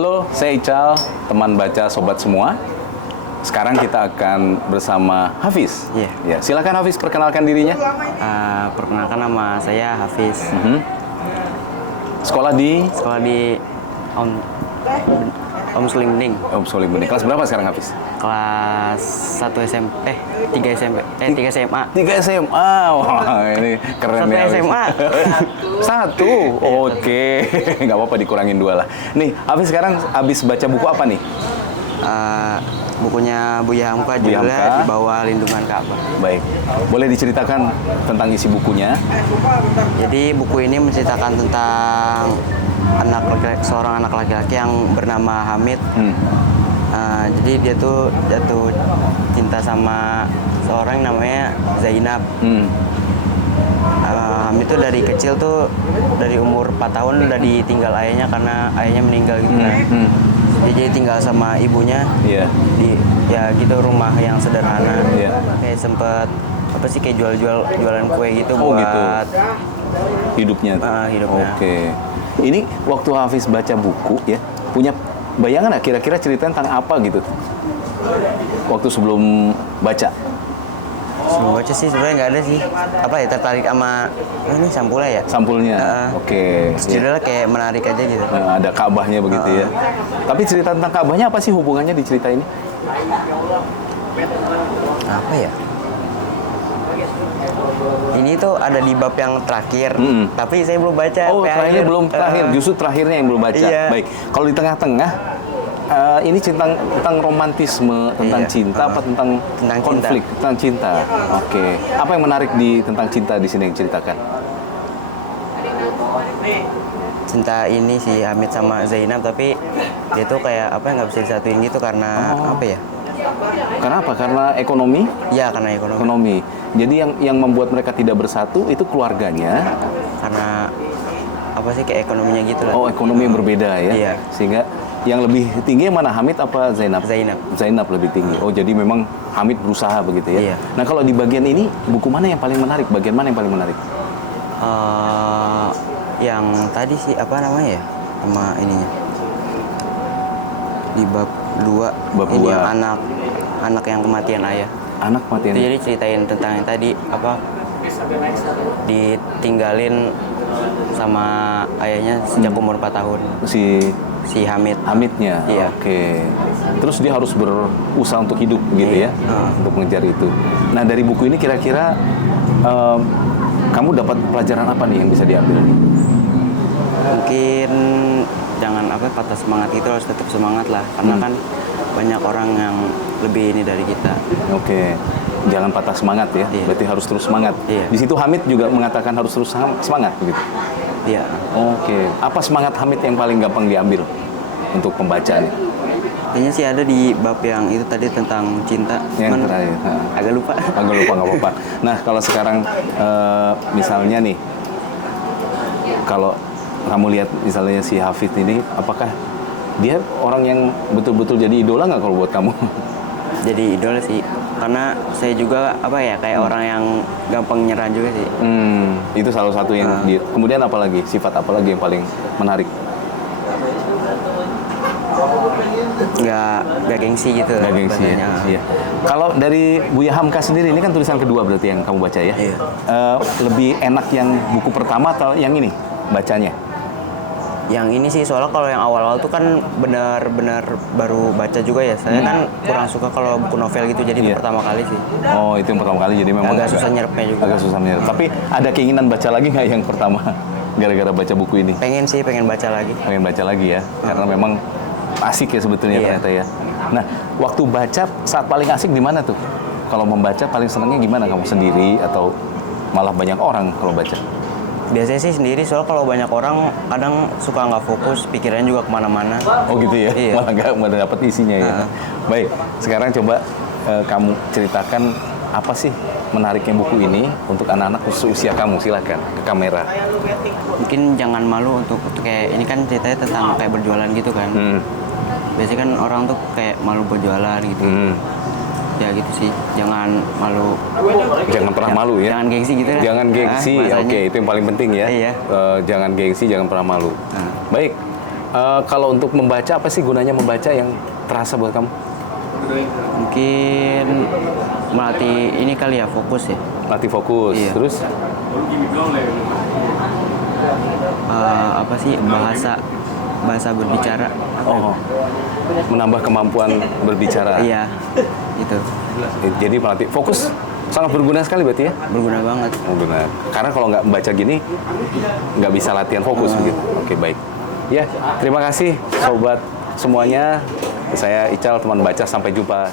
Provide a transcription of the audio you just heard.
Halo, saya Ical, teman baca sobat semua. Sekarang kita akan bersama Hafiz. Iya. Ya, silakan Hafiz perkenalkan dirinya. Perkenalkan, nama saya Hafiz. Sekolah di Muslim Bening. Muslim Bening. Kelas berapa sekarang Hafiz? Kelas 1 SMP, 3 SMP, 3 SMA. 3 SMA. Wah, ini keren Satu ya. Hafiz. SMA. Satu. Oke. Nggak apa-apa dikurangin 2 lah. Nih, Hafiz sekarang habis baca buku apa nih? Bukunya Buya Hamka, Buya judulnya Hamka. Di Bawah Lindungan Ka'bah. Baik. Boleh diceritakan tentang isi bukunya? Jadi buku ini menceritakan tentang seorang anak laki-laki yang bernama Hamid. Jadi dia tuh jatuh cinta sama seorang yang namanya Zainab. Hamid tuh dari kecil tuh, dari umur 4 tahun udah ditinggal ayahnya karena ayahnya meninggal gitu kan. Dia jadi tinggal sama ibunya. Iya. Di gitu, rumah yang sederhana. Iya. Kayak sempet kayak jualan kue gitu Oh, buat gitu. Hidupnya. hidupnya. Oke. Ini waktu Hafiz baca buku ya, punya bayangan nggak kira-kira cerita tentang apa gitu? Waktu sebelum baca. Sebelum baca sih sebenarnya nggak ada sih. Tertarik sama ini sampulnya ya. Sampulnya. Oke. Judulnya kayak menarik aja gitu. Nah, ada Ka'bahnya begitu ya. Tapi cerita tentang Ka'bahnya apa sih hubungannya di cerita ini? Apa ya? Ini tuh ada di bab yang terakhir, tapi saya belum baca. Oh, sampai terakhirnya akhir. belum terakhir, justru terakhirnya yang belum baca. Iya. Baik. Kalau di tengah-tengah, ini tentang romantisme, tentang Iya. cinta, apa tentang konflik, tentang cinta. Oke. Apa yang menarik tentang cinta di sini yang ceritakan? Cinta ini si Hamid sama Zainab, tapi dia tuh kayak nggak bisa disatuin gitu karena apa ya? Karena apa? Karena ekonomi? Ya karena ekonomi. Ekonomi. Jadi yang membuat mereka tidak bersatu itu keluarganya. Karena kayak ekonominya gitu lah. Oh, ekonomi yang berbeda ya. Iya. Sehingga yang lebih tinggi mana, Hamid apa Zainab? Zainab. Zainab lebih tinggi. Oh, jadi memang Hamid berusaha begitu ya. Iya. Nah, kalau di bagian ini buku mana yang paling menarik? Bagian mana yang paling menarik? Yang tadi sih sama ininya. Di bab 2. Bab ini 2. yang anak yang kematian ayah. Anak matian. Itu jadi ceritain tentang yang tadi ditinggalin sama ayahnya sejak umur 4 tahun. Si Hamid. Hamidnya. Iya. Oke. Terus dia harus berusaha untuk hidup gitu Iya. ya. Untuk mengejar itu. Nah, dari buku ini kira-kira kamu dapat pelajaran apa nih yang bisa diambil? Mungkin jangan patah semangat gitu, harus tetap semangat lah, karena kan banyak orang yang lebih ini dari kita. Oke. Jangan patah semangat ya. Iya. Berarti harus terus semangat. Iya. Di situ Hamid juga mengatakan harus terus semangat begitu. Iya. Oke. Apa semangat Hamid yang paling gampang diambil untuk pembacanya? Kayaknya sih ada di bab yang itu tadi tentang cinta. Yang terakhir. Agak lupa. Agak lupa, nggak apa-apa. Nah, kalau sekarang misalnya nih, kalau kamu lihat misalnya si Hafid ini, apakah dia orang yang betul-betul jadi idola nggak kalau buat kamu? Jadi idol sih, karena saya juga kayak orang yang gampang nyerah juga sih. Itu salah satu yang dia. Kemudian apalagi sifat apalagi yang paling menarik? Nggak gengsi gitu. Nggak gengsi ya. Iya. Kalau dari Buya Hamka sendiri, ini kan tulisan kedua berarti yang kamu baca ya? Iya. Lebih enak yang buku pertama atau yang ini bacanya? Yang ini sih, soalnya kalau yang awal-awal tuh kan benar-benar baru baca juga ya. Saya kan kurang suka kalau buku novel gitu, jadi itu pertama kali sih. Oh, itu yang pertama kali, jadi memang agak susah nyerapnya juga. Agak susah menyerap. Tapi ada keinginan baca lagi nggak yang pertama? Gara-gara baca buku ini? Pengen baca lagi. Pengen baca lagi ya, karena memang asik ya sebetulnya ternyata ya. Nah, waktu baca saat paling asik di mana tuh? Kalau membaca paling senangnya gimana? Kamu sendiri atau malah banyak orang kalau baca? Biasanya sih sendiri, soalnya kalau banyak orang kadang suka nggak fokus, pikirannya juga kemana-mana. Oh gitu ya? Iya. Malah nggak dapet isinya ya. Baik, sekarang coba kamu ceritakan apa sih menariknya buku ini untuk anak-anak usia kamu, silakan ke kamera. Mungkin jangan malu untuk kayak ini kan ceritanya tentang kayak berjualan gitu kan. Biasanya kan orang tuh kayak malu berjualan gitu. Ya gitu sih, jangan malu. Jangan pernah malu ya. Jangan gengsi gitu ya. Jangan gengsi, oke, itu yang paling penting ya. Iya. Jangan gengsi, jangan pernah malu. Baik, Kalau untuk membaca, apa sih gunanya membaca yang terasa buat kamu? Mungkin melatih ini kali ya, fokus ya. Latih fokus, Iya. terus Apa sih bahasa berbicara? oh, menambah kemampuan berbicara. Iya, itu Jadi melatih fokus sangat berguna sekali berarti ya? berguna banget. Oh, benar. Karena kalau nggak membaca gini, nggak bisa latihan fokus begitu. Oke, baik. Ya, terima kasih sobat semuanya. Saya Ical, teman baca. Sampai jumpa